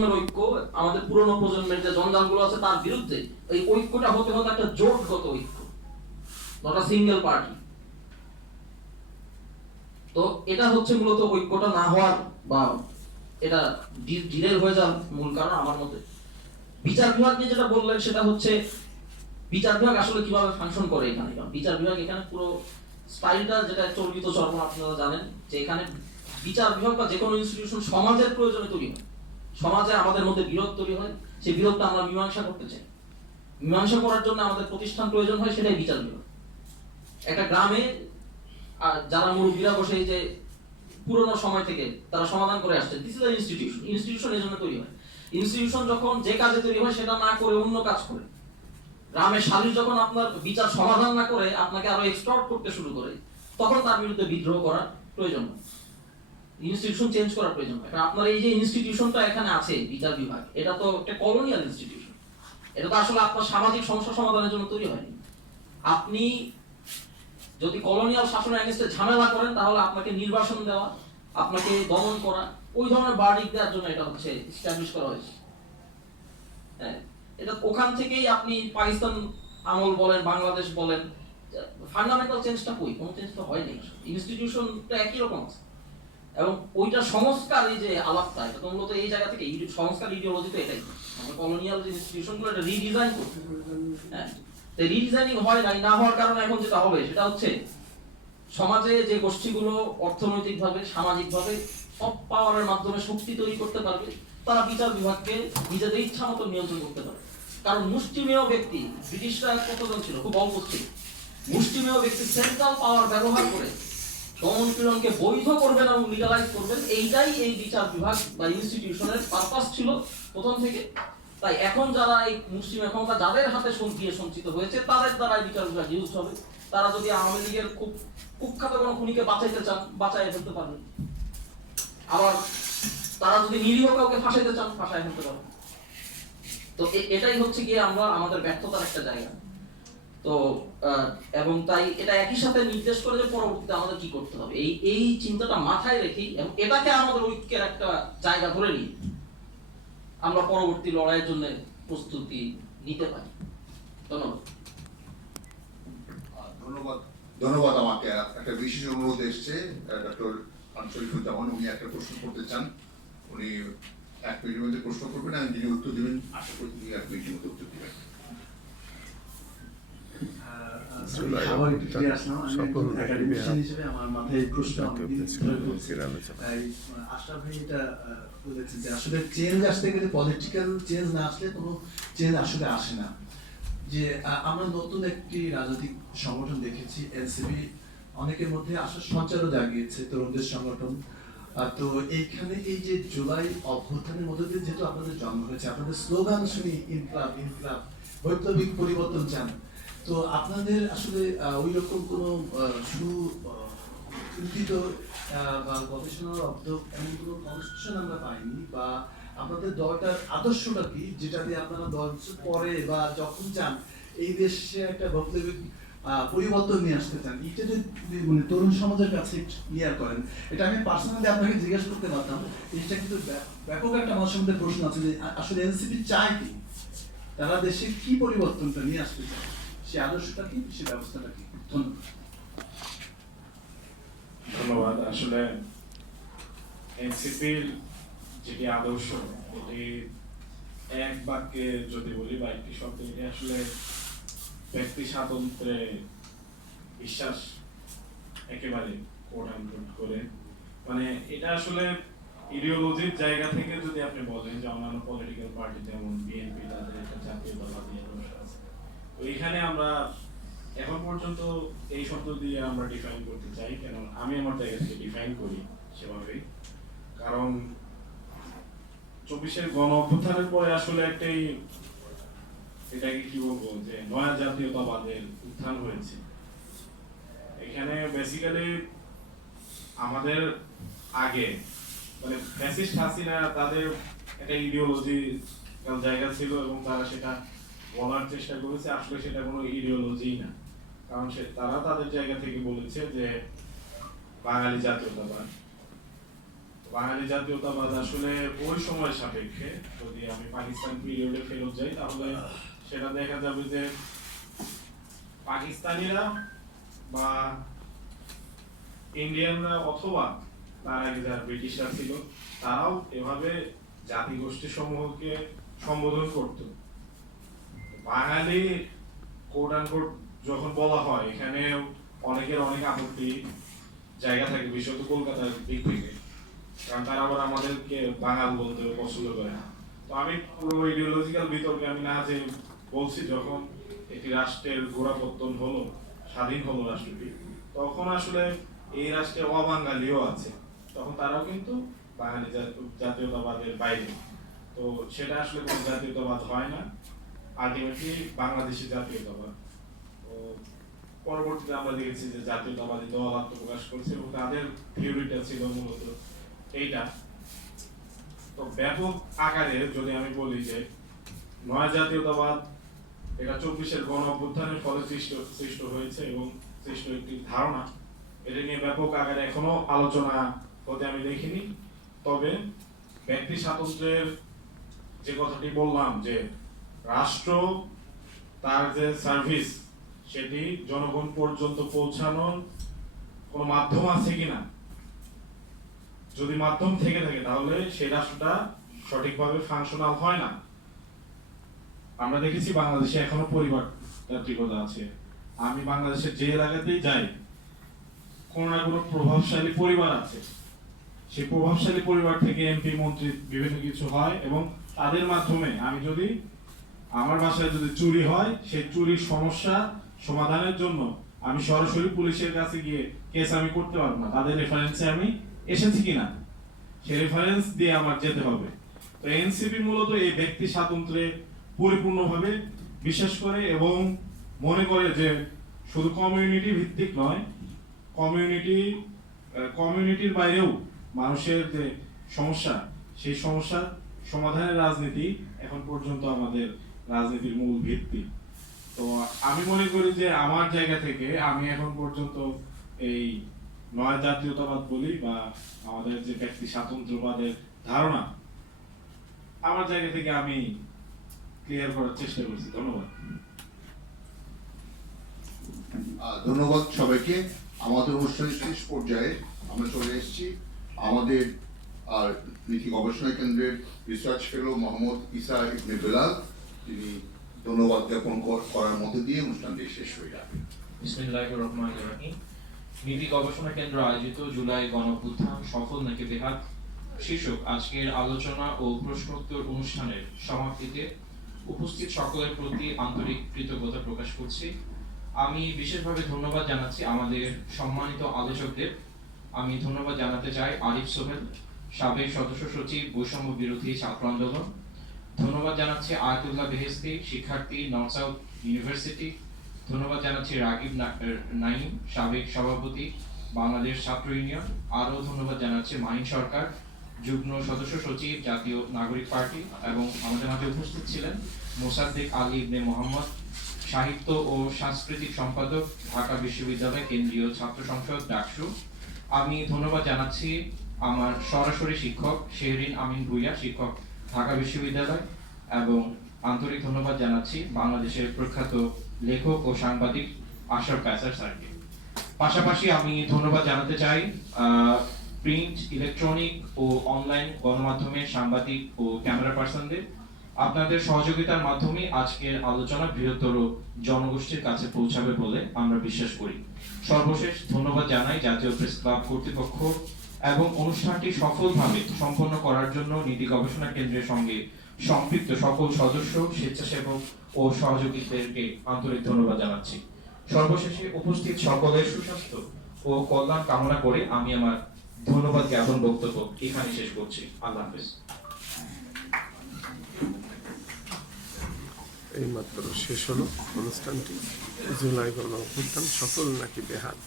ঐক্য আমাদের পুরনো প্রজন্মের যে জঞ্জালগুলো আছে তার বিরুদ্ধে এই ঐক্যটা হতে হতে একটা জোটগত ঐক্য, নট আ সিঙ্গেল পার্টি। তো এটা হচ্ছে মূলত ঐক্যটা না হওয়ার বা এটা ডিলের হয়ে যাওয়ার মূল কারণ আমার মতে। বিচার বিভাগ নিয়ে যেটা বললেন সেটা হচ্ছে বিচার বিভাগ আসলে কিভাবে ফাংশন করে এখানে। বিচার বিভাগ এখানে পুরো স্টাইলটা যেটা চর্বিত চর্ম, আপনারা জানেন যে এখানে বিচার বিভাগ বা যে কোনো ইনস্টিটিউশন সমাজের প্রয়োজনে তৈরি হয়। সমাজে আমাদের মধ্যে বিরোধ তৈরি হয়, সেই বিরোধটা আমরা মীমাংসা করতে চাই। মীমাংসা করার জন্য আমাদের প্রতিষ্ঠান প্রয়োজন হয়, সেটাই বিচার বিভাগ। একটা গ্রামে যারা মুরব্বীরা বসে যে পুরোনো সময় থেকে তারা সমাধান করে আসছে, this is a institution. Institution এই জন্য তৈরি হয়। ইনস্টিটিউশন যখন যে কাজে তৈরি হয় সেটা না করে অন্য কাজ করে, গ্রামের শালীর যখন আপনার বিচার সমাধান না করে আপনাকে আরো এক্সটর্ট করতে শুরু করে, তখন তার বিরুদ্ধে বিদ্রোহ করার প্রয়োজন হয়, ইনস্টিটিউশন চেঞ্জ করার প্রয়োজন হয়। কারণ আপনার এই যে ইনস্টিটিউশনটা এখানে আছে বিচার বিভাগ, এটা তো একটা কলোনিয়াল ইনস্টিটিউশন। এটা তো আসলে আপনার সামাজিক সমস্যা সমাধানের জন্য তৈরি হয়নি। আপনি যদি কলোনিয়াল শাসনের এগেইনস্টে ঝামেলা করেন তাহলে আপনাকে নির্বাসন দেওয়া, আপনাকে দমন করা, ওই ধরনের ভার্ডিক্ট দেওয়ার জন্য এটা হচ্ছে এস্টাবলিশ করা হয়েছে। হ্যাঁ, এটা ওখান থেকেই আপনি পাকিস্তান আমল বলেন, বাংলাদেশ বলেন, ফান্ডামেন্টাল চেঞ্জটা কই? কোনো চেঞ্জ তো হয়নি। ইনস্টিটিউশনটা একই রকম আছে এবং ওইটা সংস্কার, এই যে আলাপটা, এটা তো মূলত এই জায়গা থেকে সংস্কার ইডিওলজি তো এটাই। আমরা কলোনিয়াল যে ইনস্টিটিউশনগুলো এটা রিডিজাইন করতে, হ্যাঁ, তো রিডিজাইনিং হয় নাই, না হওয়ার কারণে এখন যেটা হবে সেটা হচ্ছে সমাজে যে গোষ্ঠীগুলো অর্থনৈতিকভাবে সামাজিকভাবে সব পাওয়ারের মাধ্যমে শক্তি তৈরি করতে পারবে, তারা বিচার বিভাগকে নিজেদের ইচ্ছা মতো নিয়ন্ত্রণ করতে পারে। কারণ মুষ্টিমেয় ব্যক্তি, ব্রিটিশরা কতজন ছিল? খুব অল্প ছিল। মুষ্টিমেয় ব্যক্তি সেন্ট্রাল পাওয়ার ব্যবহার করে দমন পীড়নকে বৈধ করবেন এবং লিগালাইজ করবেন, এইটাই এই বিচার বিভাগ বা ইনস্টিটিউশনের পারপাস ছিল প্রথম থেকে। তাই এখন যারা এই মুসলিম ক্ষমতা যাদের হাতে দিয়ে সঞ্চিত হয়েছে, তাদের দ্বারা বিচার বিভাগ ইউজ হবে। তারা যদি আওয়ামী লীগের খুব কুখ্যাত কোনো খুনিকে বাঁচাইতে চান, বাঁচাই ফেলতে পারবেন। আবার তারা যদি নিরীহ কাউকে ফাঁসাইতে চান, ফাঁসাই ফেলতে পারবেন। তো এটাই হচ্ছে গিয়ে আমরা আমাদের ব্যর্থতার একটা জায়গা। তো এবং তাই এটা একই সাথে নির্দেশ করে যে পরবর্তীতে আমাদের কি করতে হবে, এই চিন্তাটা মাথায় রেখেই এবং এটাকে আমাদের ঐক্যের একটা জায়গা ধরে নিই আমরা পরবর্তী লড়াইয়ের জন্য প্রস্তুতি নিতে পারি। ধন্যবাদ। ধন্যবাদ। ধন্যবাদ। আমাকে একটা বিশেষ অনুরোধ এসছে, ডক্টর শরীফুজ্জামান, উনি একটা প্রশ্ন করতে চান। উনি 1 মিনিটের মধ্যে প্রশ্ন করবেন এবং যিনি উত্তর দেবেন আশা করি তিনি 1 মিনিটের মধ্যে উত্তর দেবেন। আসলে চেঞ্জ আসতে গেলে পলিটিক্যাল চেঞ্জ না আসলে কোনো চেঞ্জ আসলে আসে না। যে আমরা নতুন একটি রাজনৈতিক সংগঠন দেখেছি, এনসিপি, অনেকের মধ্যে আসার সঞ্চারও জাগিয়েছে, তরুণদের সংগঠন। তো এইখানে এই যে জুলাই অভ্যুত্থানের মধ্যে দিয়ে যেহেতু আপনাদের জন্ম হয়েছে, আপনাদের স্লোগান শুনি ইনকলাব ইনকলাব, বৈপ্লবিক পরিবর্তন চান। তো আপনাদের আসলে ওই রকম কোনো সুচিন্তিত বা গবেষণালব্ধ এমন কোনো কনস্টিটিউশন আমরা পাইনি, বা আপনাদের দলটার আদর্শটা কি যেটা দিয়ে আপনারা 10 বছর পরে বা যখন চান এই দেশে একটা বৈপ্লবিক পরিবর্তন নিয়ে আসতে চান, এটা যদি মানে তরুণ সমাজের কাছে ক্লিয়ার করেন। এটা আমি পার্সোনালি আপনাকে জিজ্ঞেস করতে পারতাম, এটা কিন্তু ব্যাপক একটা মানুষের মধ্যে প্রশ্ন আছে যে আসলে এনসিপি চায় কি, তারা দেশে কি পরিবর্তনটা নিয়ে আসতে চায়, সে আদর্শটা কি, সে ব্যবস্থাটা কি? ধন্যবাদ। আসলে এনসিপির যেটি আদর্শ, এটি এক বাক্যে যদি বলি বা একটি শব্দ, এটি আসলে ব্যক্তি স্বাতন্ত্র্যে বিশ্বাস, একেবারে করে। মানে এটা আসলে ইডিওলজির জায়গা থেকে যদি আপনি বলেন যে অন্যান্য পলিটিক্যাল পার্টি যেমন বিএনপি, তাদের একটা জাতীয়তাবাদী আদর্শ আছে, তো এখানে আমরা এখন পর্যন্ত এই শব্দ দিয়ে আমরা ডিফাইন করতে চাই, কেন আমি আমার জায়গা থেকে ডিফাইন করি সেভাবেই। কারণ 24-এর গণ অভ্যুত্থানের পরে আসলে একটাই, এটাকে কি বলবো, যে নয়া জাতীয়তাবাদের উত্থান হয়েছে। এখানে বেসিক্যালি আমাদের আগে মানে ফ্যাসিস্ট হাসিনা, তাদের একটা ইডিওলজি জায়গা ছিল এবং তারা সেটা বলার চেষ্টা করেছে, আসলে সেটা কোনো ইডিওলজি না। কারণ তারা তাদের জায়গা থেকে বলেছে যে বাঙালি জাতীয়তাবাদ। তো বাঙালি জাতীয়তাবাদ আসলে ওই সময় সাপেক্ষে, যদি আমি পাকিস্তান পিরিয়ডে ফেরত যাই তাহলে সেটা দেখা যাবে যে পাকিস্তানিরা বা ইন্ডিয়ানরা অথবা তার আগে যারা ব্রিটিশরা ছিল তারাও এভাবে জাতিগোষ্ঠী সমূহকে সম্বোধন করত। বাঙালি কোট অ্যান্ড কোট যখন বলা হয়, এখানে অনেকের অনেক আপত্তি জায়গা থাকে, বিশেষত কলকাতার দিক থেকে, কারণ তারা আবার আমাদেরকে বাঙাল বলতে পছন্দ করে না। তো আমি পুরো ইডিওলজিক্যাল বিতর্কে আমি না যে বলছি, যখন একটি রাষ্ট্রের গোড়াপত্তন হলো, স্বাধীন হলো রাষ্ট্রটি, তখন আসলে এই রাষ্ট্রে অবাঙালিও আছে, তখন তারাও কিন্তু বাঙালি জাতীয়তাবাদের বাইরে। তো সেটা আসলে কোনো জাতীয়তাবাদ হয় না, আলটিমেটলি বাংলাদেশি জাতীয়তাবাদ। তো পরবর্তীতে আমরা দেখেছি যে জাতীয়তাবাদী দল আত্মপ্রকাশ করছে এবং তাদের থিওরিটা ছিল মূলত এইটা। তো ব্যাপক আকারে যদি আমি বলি যে নয়া জাতীয়তাবাদ এটা 24-এর গণ অভ্যুত্থানের ফলে সৃষ্ট হয়েছে এবং সৃষ্ট একটি ধারণা, এটা নিয়ে ব্যাপক আকারে এখনো আলোচনা হতে আমি দেখিনি। তবে ব্যক্তি স্বাতন্ত্র্যের যে কথাটি বললাম, যে রাষ্ট্র তার যে সার্ভিস সেটি জনগণ পর্যন্ত পৌঁছানোর কোনো মাধ্যম আছে কিনা, যদি মাধ্যম থেকে থাকে তাহলে সেই রাষ্ট্রটা সঠিকভাবে ফাংশনাল হয় না। আমরা দেখেছি বাংলাদেশে এখনো পরিবারতান্ত্রিকতা আছে। আমি বাংলাদেশের যে এলাকাতেই যাই, কোনো না কোনো প্রভাবশালী পরিবার আছে, সেই প্রভাবশালী পরিবার থেকে এমপি মন্ত্রী বিভিন্ন কিছু হয় এবং তাদের মাধ্যমে আমি যদি আমার বাসায় যদি চুরি হয়, সেই চুরির সমস্যা সমাধানের জন্য আমি সরাসরি পুলিশের কাছে গিয়ে কেস আমি করতে পারবো না, তাদের রেফারেন্সে আমি এসেছি কিনা সেই রেফারেন্স দিয়ে আমার যেতে হবে। তো এনসিপি মূলত এই ব্যক্তি স্বাতন্ত্র্যে পরিপূর্ণভাবে বিশ্বাস করে এবং মনে করে যে শুধু কমিউনিটি ভিত্তিক নয়, কমিউনিটির বাইরেও মানুষের যে সমস্যা, সেই সমস্যার সমাধানের রাজনীতি এখন পর্যন্ত আমাদের রাজনীতির মূল ভিত্তি। তো আমি মনে করি যে আমার জায়গা থেকে আমি এখন পর্যন্ত এই নয়া জাতীয়তাবাদ বলি বা আমাদের যে ব্যক্তি স্বাতন্ত্র্যবাদের ধারণা, আমার জায়গা থেকে আমি ক্লিয়ার করার চেষ্টা করছি। ধন্যবাদ। ধন্যবাদ সবাইকে। আমাদের অনুষ্ঠানের শেষ পর্যায়ে আমরা চলে এসেছি। আমাদের নীতি গবেষণা কেন্দ্রের রিসার্চ ফেলো মোহাম্মদ ইসা ইবনে বেলাল, তিনি ধন্যবাদ জ্ঞাপন করার মধ্যে দিয়ে অনুষ্ঠানটি শেষ হয়ে যাবে। বিসমিল্লাহির রহমানির রহিম। নীতি গবেষণা কেন্দ্র আয়োজিত জুলাই গণঅভ্যুত্থান সফল নাকি বেহাত শীর্ষক আজকের আলোচনা ও প্রশ্নোত্তর অনুষ্ঠানের সমাপ্তিতে উপস্থিত সকলের প্রতি আন্তরিক কৃতজ্ঞতা প্রকাশ করছি। আমি বিশেষভাবে ধন্যবাদ জানাচ্ছি আমাদের সম্মানিত আলোচকদের। আমি ধন্যবাদ জানাতে চাই আরিফ সোহেল, সাবেক সদস্য সচিব, বৈষম্য বিরোধী ছাত্র আন্দোলন। ধন্যবাদ জানাচ্ছি আয়াতুল্লাহ বেহেস্তি, শিক্ষার্থী, নর্থ সাউথ ইউনিভার্সিটি। ধন্যবাদ জানাচ্ছি রাগিব নাইম, সাবেক সভাপতি, বাংলাদেশ ছাত্র ইউনিয়ন। আরও ধন্যবাদ জানাচ্ছি মাহিন সরকার, যুগ্ম সদস্য সচিব, জাতীয় নাগরিক পার্টি। এবং আমাদের মাঝে উপস্থিত ছিলেন মোসাদ্দেক আলী ইবনে মোহাম্মদ, সাহিত্য ও সাংস্কৃতিক সম্পাদক, ঢাকা বিশ্ববিদ্যালয় কেন্দ্রীয় ছাত্র সংসদ ডাকসু। আমি ধন্যবাদ জানাচ্ছি আমার সরাসরি শিক্ষক শেহরিন আমিন ভুইয়া, শিক্ষক, ঢাকা বিশ্ববিদ্যালয়। এবং আন্তরিক ধন্যবাদ জানাচ্ছি বাংলাদেশের প্রখ্যাত লেখক ও সাংবাদিক আশরাফ কায়সার স্যারকে। পাশাপাশি আমি ধন্যবাদ জানাতে চাই প্রিন্ট, ইলেকট্রনিক ও অনলাইন গণমাধ্যমের সাংবাদিক ও ক্যামেরা পার্সনদের। আপনাদের সহযোগিতার মাধ্যমে আজকের আলোচনা বৃহত্তর জনগোষ্ঠীর কাছে পৌঁছাবে বলে আমরা বিশ্বাস করি। সর্বশেষ ধন্যবাদ জানাই জাতীয় প্রেস ক্লাব কর্তৃপক্ষ এবং অনুষ্ঠানটি সফলভাবে সম্পন্ন করার জন্য নীতি গবেষণা কেন্দ্রের সঙ্গে সম্পৃক্ত সকল সদস্য, স্বেচ্ছাসেবক ও সহযোগীদেরকে আন্তরিক ধন্যবাদ জানাচ্ছি। সর্বশেষে উপস্থিত সকলের সুস্বাস্থ্য ও কল্যাণ কামনা করে আমি আমার ধন্যবাদ জ্ঞাপন বক্তব্য এখানে শেষ করছি। আল্লাহ হাফেজ। এইমাত্র শেষ হলো অনুষ্ঠানটি। জুলাই গণ অভ্যুত্থান সফল নাকি বেহাত।